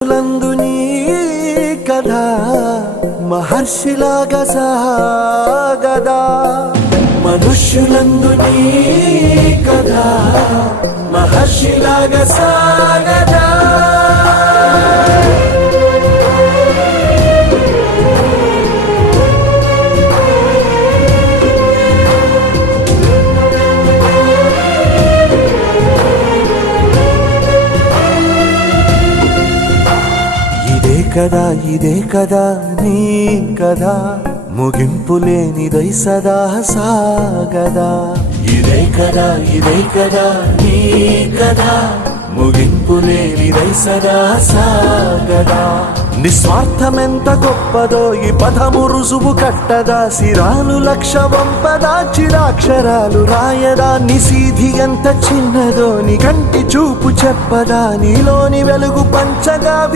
లందుని కథ మహర్షిలాగా సాగదా మనుష్యులందుని కథ మహర్షిలాగా సాగదా ఇదే కదా నీ కదా ముగింపులేనిదై సదా సాగదా ఇదే కదా నీ కదా ముగింపులేనిదై సదా సాగదా నిస్వార్థమెంత గొప్పదో ఈ పదము రుజువు కట్టదా సిరాలు లక్ష వంపదా చిరాక్షరాలు రాయదా నిసీధి ఎంత చిన్నదో నీ కంటి చూపు చెప్పదా నీలోని వెలుగు పంచగా